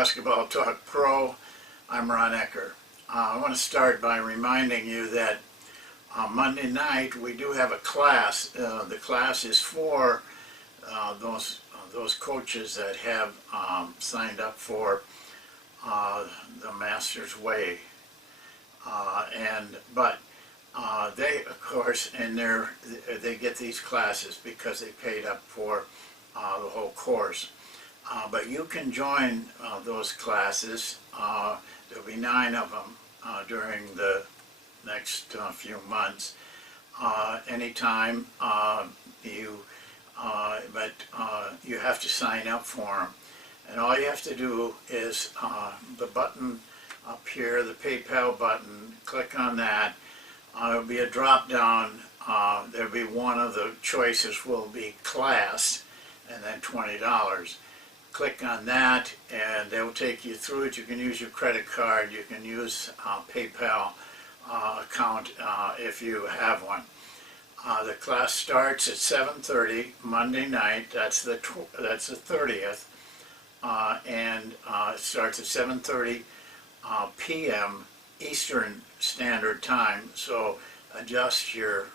Basketball Talk Pro. I'm Ron Ecker. I want to start by reminding you that Monday night we do have a class. The class is for those coaches that have signed up for the Master's Way, they, of course, they get these classes because they paid up for the whole course. But you can join those classes. There'll be 9 of them during the next few months. Anytime you have to sign up for them. And all you have to do is the button up here, the PayPal button, click on that. There'll be a drop down. There'll be one of the choices will be class and then $20. Click on that and they'll take you through it. You can use your credit card. You can use PayPal account if you have one. The class starts at 7:30 Monday night. That's the 30th, and it starts at 7:30 p.m. Eastern Standard Time. So adjust your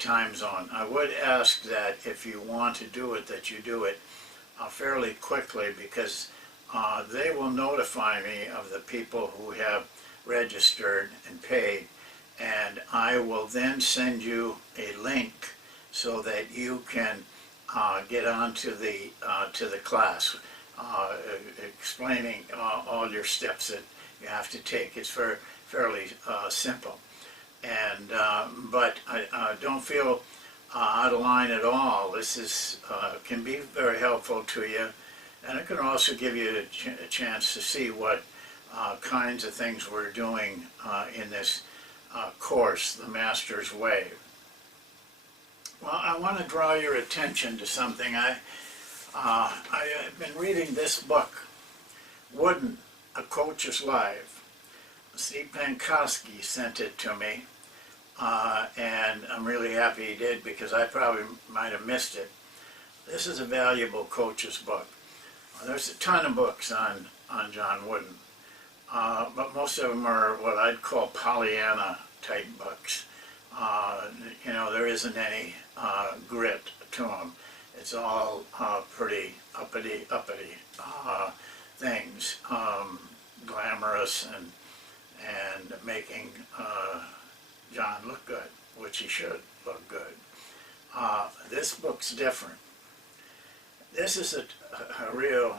time zone. I would ask that if you want to do it, that you do it fairly quickly, because they will notify me of the people who have registered and paid, and I will then send you a link so that you can get onto the to the class, explaining all your steps that you have to take. It's fairly simple. And but don't feel out of line at all. This is can be very helpful to you, and it can also give you a chance to see what kinds of things we're doing in this course, The Master's Way. Well, I want to draw your attention to something. I've been reading this book, Wooden, A Coach's Life. Steve Pankowski sent it to me, and I'm really happy he did, because I probably might have missed it. This is a valuable coach's book. There's a ton of books on John Wooden, but most of them are what I'd call Pollyanna type books. There isn't any grit to them. It's all pretty uppity things, glamorous and making John look good, which he should look good. This book's different. This is a real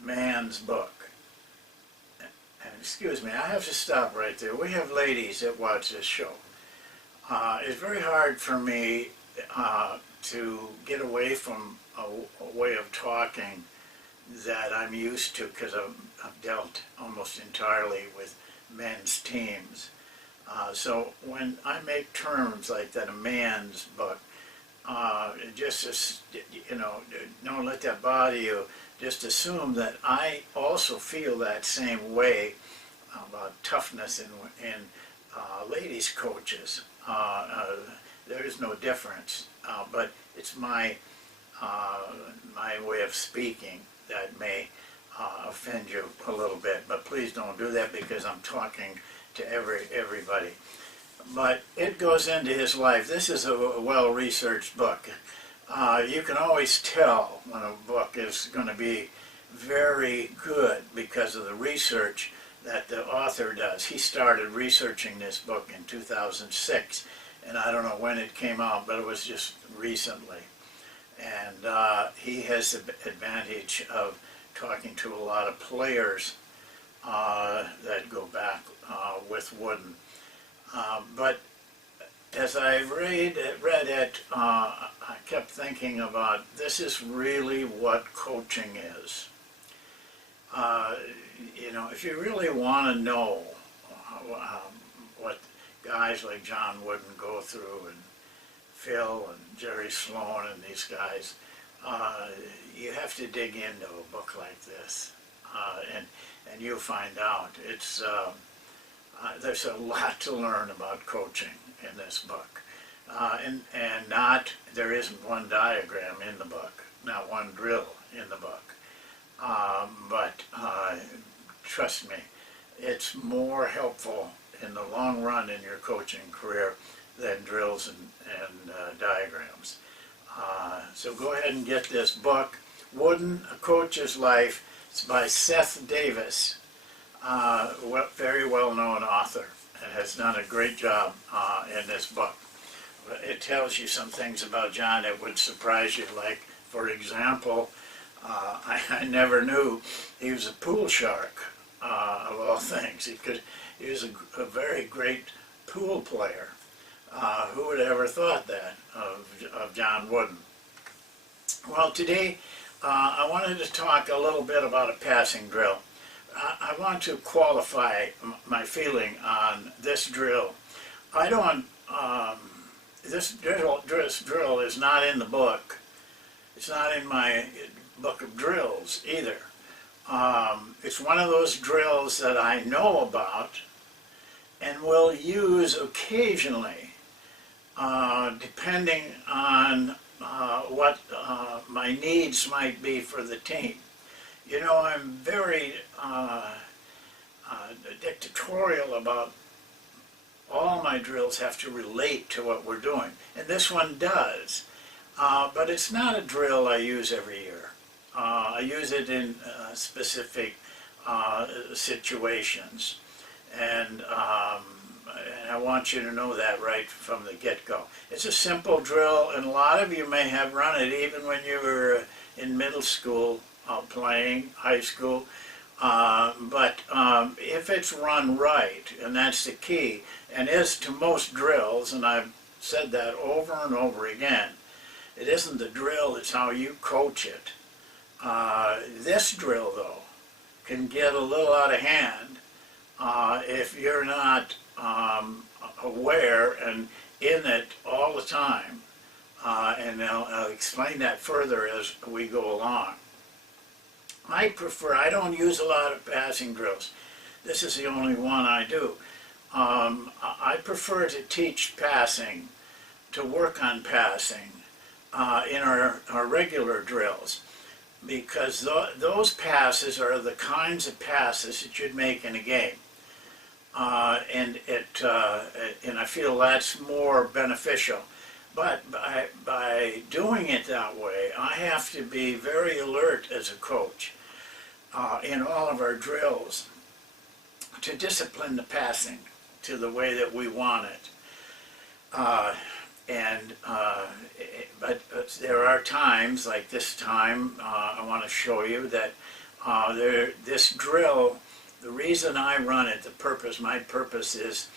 man's book. And excuse me, I have to stop right there. We have ladies that watch this show. It's very hard for me to get away from a way of talking that I'm used to, because I've dealt almost entirely with men's teams. So when I make terms like that, a man's book, don't let that bother you. Just assume that I also feel that same way about toughness in ladies coaches. There is no difference, but it's my way of speaking that may offend you a little bit. But please don't do that, because I'm talking to everybody. But it goes into his life. This is a well-researched book. You can always tell when a book is going to be very good because of the research that the author does. He started researching this book in 2006, and I don't know when it came out, but it was just recently. And he has the advantage of talking to a lot of players that go back with Wooden. But as I read it, I kept thinking about, this is really what coaching is. If you really want to know what guys like John Wooden go through, and Phil and Jerry Sloan and these guys, you have to dig into a book like this, and you'll find out. There's a lot to learn about coaching in this book, there isn't one diagram in the book, not one drill in the book. but trust me, it's more helpful in the long run in your coaching career than drills and diagrams. So go ahead and get this book, Wooden, A Coach's Life. It's by Seth Davis, very well-known author, and has done a great job in this book. It tells you some things about John that would surprise you, like, for example, I never knew he was a pool shark, of all things. He was a very great pool player. Who would ever thought that of John Wooden? Well, today I wanted to talk a little bit about a passing drill. I want to qualify my feeling on this drill. I don't, this drill is not in the book. It's not in my book of drills either. It's one of those drills that I know about and will use occasionally, depending on what my needs might be for the team. You know, I'm very dictatorial about all my drills have to relate to what we're doing, and this one does. But it's not a drill I use every year. I use it in specific situations, and I want you to know that right from the get-go. It's a simple drill, and a lot of you may have run it even when you were in middle school playing, high school. But if it's run right, and that's the key, and is to most drills, and I've said that over and over again, it isn't the drill, it's how you coach it. This drill, though, can get a little out of hand if you're not aware and in it all the time. And I'll explain that further as we go along. I don't use a lot of passing drills. This is the only one I do. I prefer to teach passing, to work on passing in our regular drills, because those passes are the kinds of passes that you'd make in a game. And I feel that's more beneficial. But by doing it that way, I have to be very alert as a coach in all of our drills to discipline the passing to the way that we want it. But there are times, like this time, I want to show you that this drill, the reason I run it, my purpose is,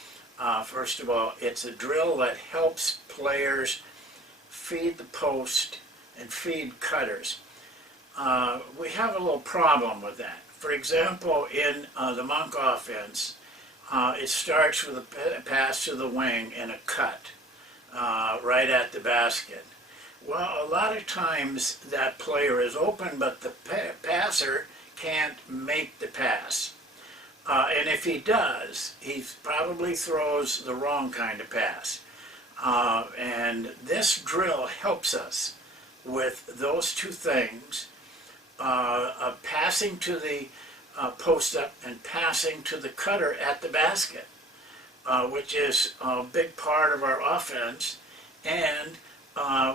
first of all, it's a drill that helps players feed the post and feed cutters. We have a little problem with that. For example, in the Monk offense, it starts with a pass to the wing and a cut right at the basket. Well, a lot of times that player is open, but the passer can't make the pass. And if he does, he probably throws the wrong kind of pass. And this drill helps us with those two things, passing to the post-up and passing to the cutter at the basket, which is a big part of our offense, and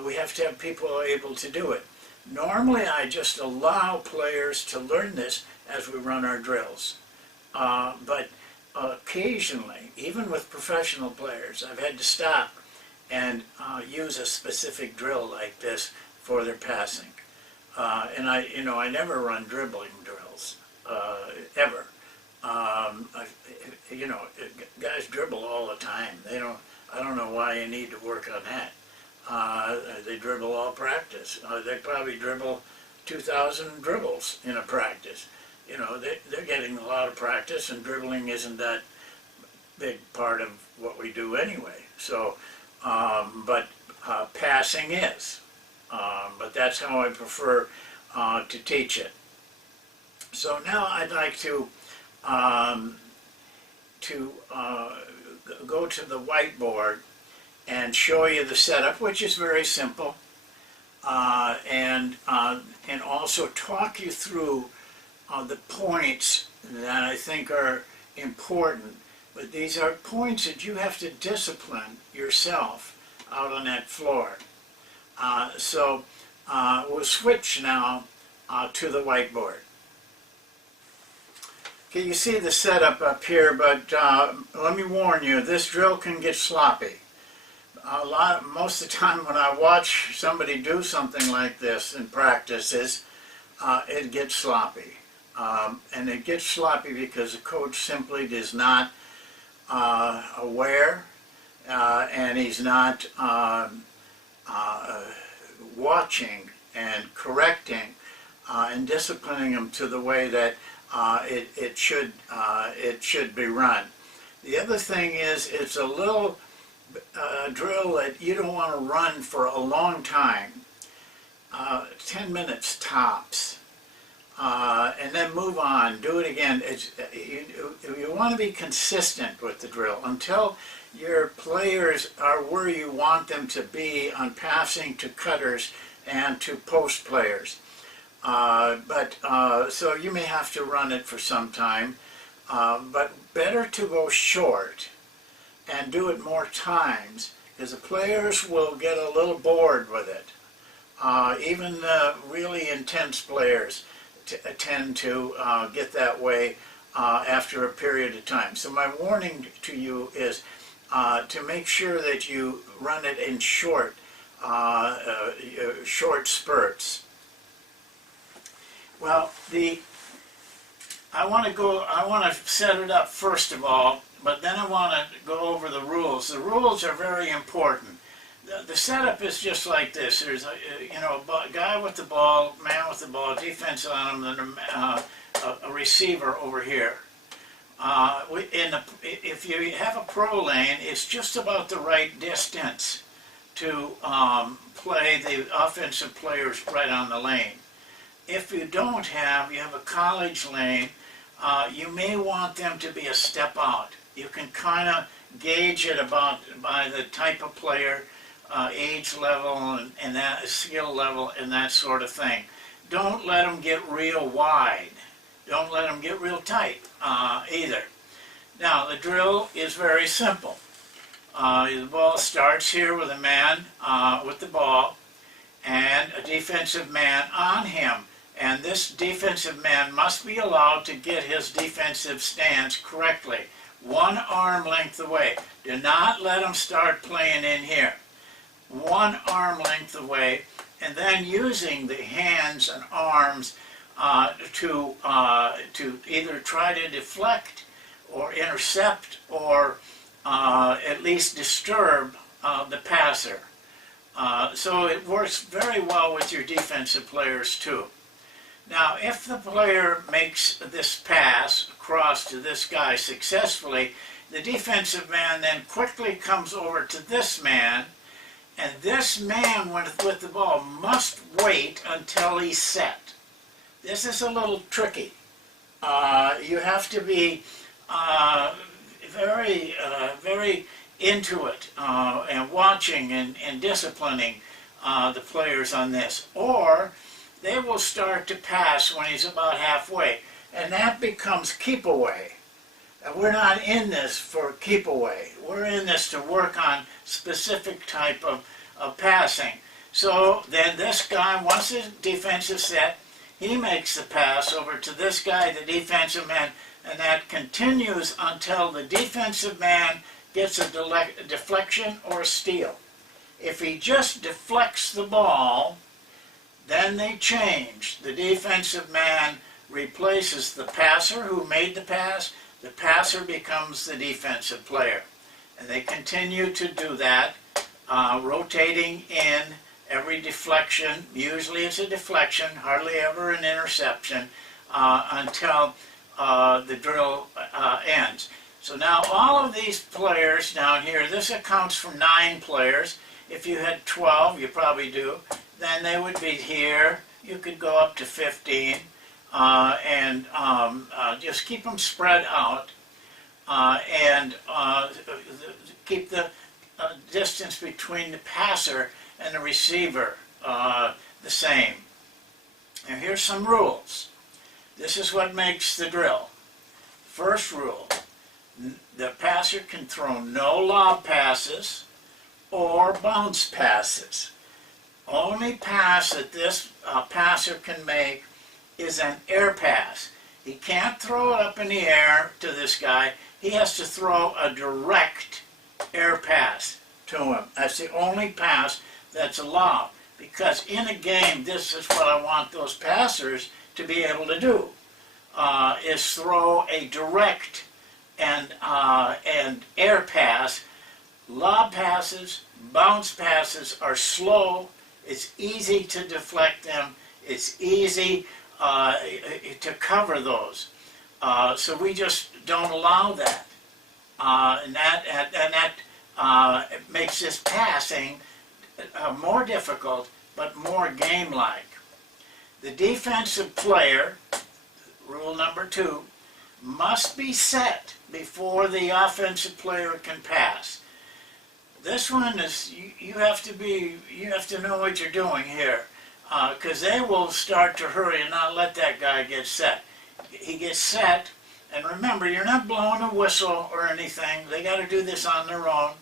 we have to have people able to do it. Normally, I just allow players to learn this as we run our drills. But occasionally, even with professional players, I've had to stop and use a specific drill like this for their passing. And I never run dribbling drills, ever. Guys dribble all the time. I don't know why you need to work on that. They dribble all practice. They probably dribble 2,000 dribbles in a practice. You know, they're getting a lot of practice, and dribbling isn't that big part of what we do anyway. So, but passing is. But that's how I prefer to teach it. So now I'd like to go to the whiteboard and show you the setup, which is very simple, and also talk you through the points that I think are important, but these are points that you have to discipline yourself out on that floor. So we'll switch now to the whiteboard. Okay, you see the setup up here, but let me warn you, this drill can get sloppy. Most of the time when I watch somebody do something like this in practices, it gets sloppy. And it gets sloppy because the coach simply is not aware, and he's not watching and correcting and disciplining them to the way that it should be run. The other thing is, it's a little drill that you don't want to run for a long time, 10 minutes tops, and then move on, do it again. You want to be consistent with the drill until your players are where you want them to be on passing to cutters and to post players. So you may have to run it for some time, but better to go short and do it more times, because the players will get a little bored with it. Even really intense players tend to get that way after a period of time. So my warning to you is to make sure that you run it in short spurts. Well, I want to set it up first of all, but then I want to go over the rules. The rules are very important. The setup is just like this. There's a guy with the ball, man with the ball, defense on him, then a receiver over here. If you have a pro lane, it's just about the right distance to play the offensive players right on the lane. If you don't have, you have a college lane, you may want them to be a step out. You can kind of gauge it by the type of player, age level, and that skill level, and that sort of thing. Don't let them get real wide. Don't let them get real tight either. Now, the drill is very simple. The ball starts here with a man with the ball and a defensive man on him. And this defensive man must be allowed to get his defensive stance correctly, 1 arm length away. Do not let him start playing in here. 1 arm length away, and then using the hands and arms to either try to deflect or intercept or at least disturb the passer. So it works very well with your defensive players too. Now, if the player makes this pass across to this guy successfully, the defensive man then quickly comes over to this man, and this man with the ball must wait until he's set. This is a little tricky. You have to be very into it and watching and disciplining the players on this, or they will start to pass when he's about halfway, and that becomes keep away. And we're not in this for keep away. We're in this to work on specific type of passing. So then this guy, once his defensive set, he makes the pass over to this guy, the defensive man, and that continues until the defensive man gets a deflection or a steal. If he just deflects the ball, then they change. The defensive man replaces the passer who made the pass. The passer becomes the defensive player. And they continue to do that, rotating in every deflection. Usually it's a deflection, hardly ever an interception, until the drill ends. So now all of these players down here, this accounts for 9 players. If you had 12, you probably do, then they would be here. You could go up to 15 and just keep them spread out and keep the distance between the passer and the receiver the same. Now here's some rules. This is what makes the drill. First rule, the passer can throw no lob passes or bounce passes. Only pass that this passer can make is an air pass. He can't throw it up in the air to this guy. He has to throw a direct air pass to him. That's the only pass that's allowed. Because in a game, this is what I want those passers to be able to do, is throw a direct and air pass. Lob passes, bounce passes are slow. It's easy to deflect them. It's easy to cover those. So we just don't allow that. And that makes this passing more difficult, but more game-like. The defensive player, rule number 2, must be set before the offensive player can pass. This one is, you have to know what you're doing here, because they will start to hurry and not let that guy get set. He gets set, and remember, you're not blowing a whistle or anything. They got to do this on their own.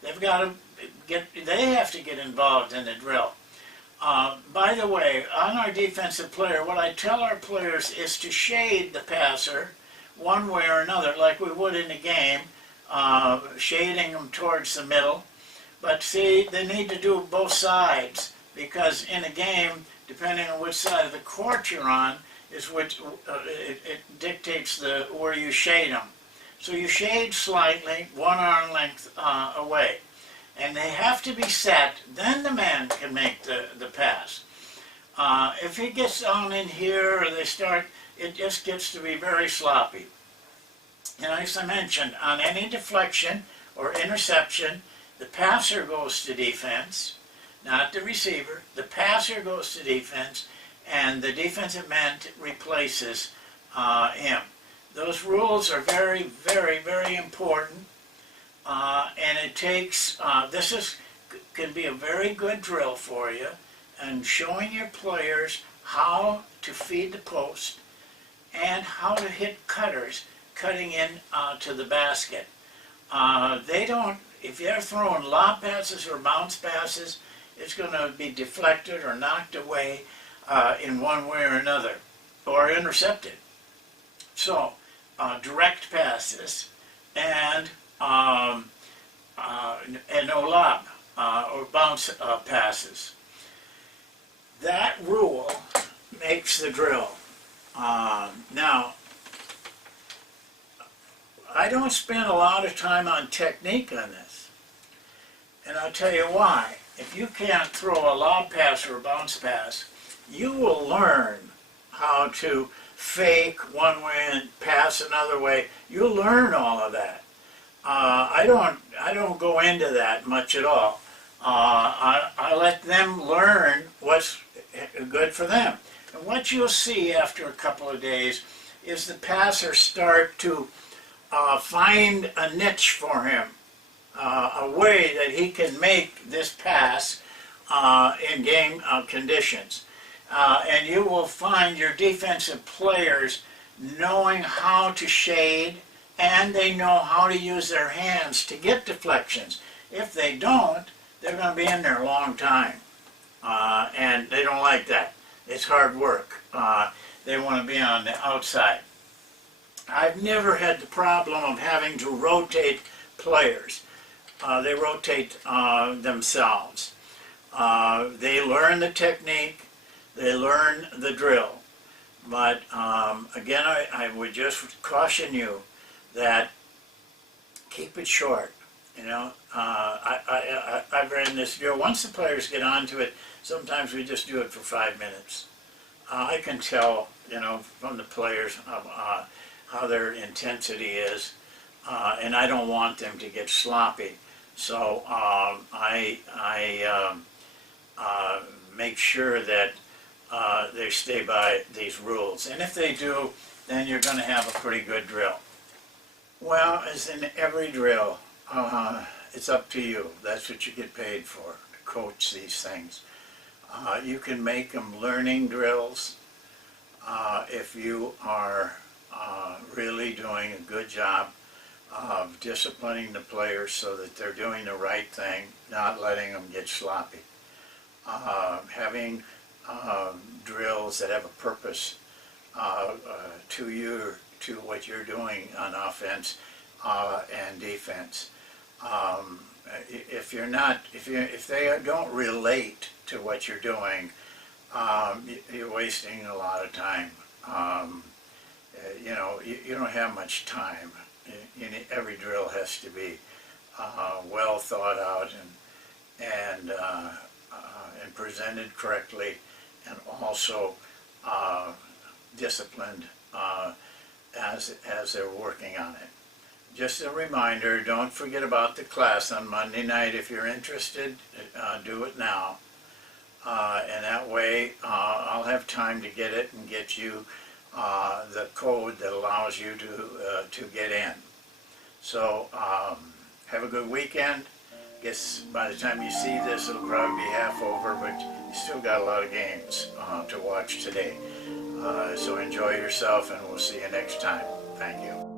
They have to get involved in the drill. By the way, on our defensive player, what I tell our players is to shade the passer one way or another, like we would in a game, shading them towards the middle. But see, they need to do both sides, because in a game, depending on which side of the court you're on, is which it dictates where you shade them. So you shade slightly, one arm length away. And they have to be set, then the man can make the pass. If he gets down in here, or they start, it just gets to be very sloppy. And as I mentioned, on any deflection or interception, the passer goes to defense, not the receiver. The passer goes to defense, and the defensive man replaces him. Those rules are very, very, very important. And it takes, can be a very good drill for you, and showing your players how to feed the post and how to hit cutters cutting in to the basket. If they're throwing lob passes or bounce passes, it's going to be deflected or knocked away in one way or another, or intercepted. So, direct passes and no lob or bounce passes. That rule makes the drill. Now, I don't spend a lot of time on technique on this, and I'll tell you why. If you can't throw a lob pass or a bounce pass, you will learn how to fake one way and pass another way. You'll learn all of that. I don't go into that much at all. I let them learn what's good for them. And what you'll see after a couple of days is the passer start to find a niche for him, a way that he can make this pass in game conditions. And you will find your defensive players knowing how to shade, and they know how to use their hands to get deflections. If they don't, they're going to be in there a long time. And they don't like that. It's hard work. They want to be on the outside. I've never had the problem of having to rotate players. They rotate themselves. They learn the technique. They learn the drill. But again, I would just caution you that keep it short. You know, I've ran this drill. Once the players get onto it, sometimes we just do it for 5 minutes. I can tell, you know, from the players how their intensity is, and I don't want them to get sloppy. So I make sure that they stay by these rules. And if they do, then you're going to have a pretty good drill. Well, as in every drill, it's up to you. That's what you get paid for, to coach these things. You can make them learning drills. if you are really doing a good job of disciplining the players so that they're doing the right thing, not letting them get sloppy. Having drills that have a purpose to what you're doing on offense and defense. If they don't relate to what you're doing, you're wasting a lot of time. You don't have much time. Every drill has to be well thought out and presented correctly, and also disciplined as they're working on it. Just a reminder, don't forget about the class on Monday night. If you're interested, do it now. And that way I'll have time to get it and get you the code that allows you to get in. So have a good weekend. Guess by the time you see this, it'll probably be half over, but you still got a lot of games to watch today. So enjoy yourself, and we'll see you next time. Thank you.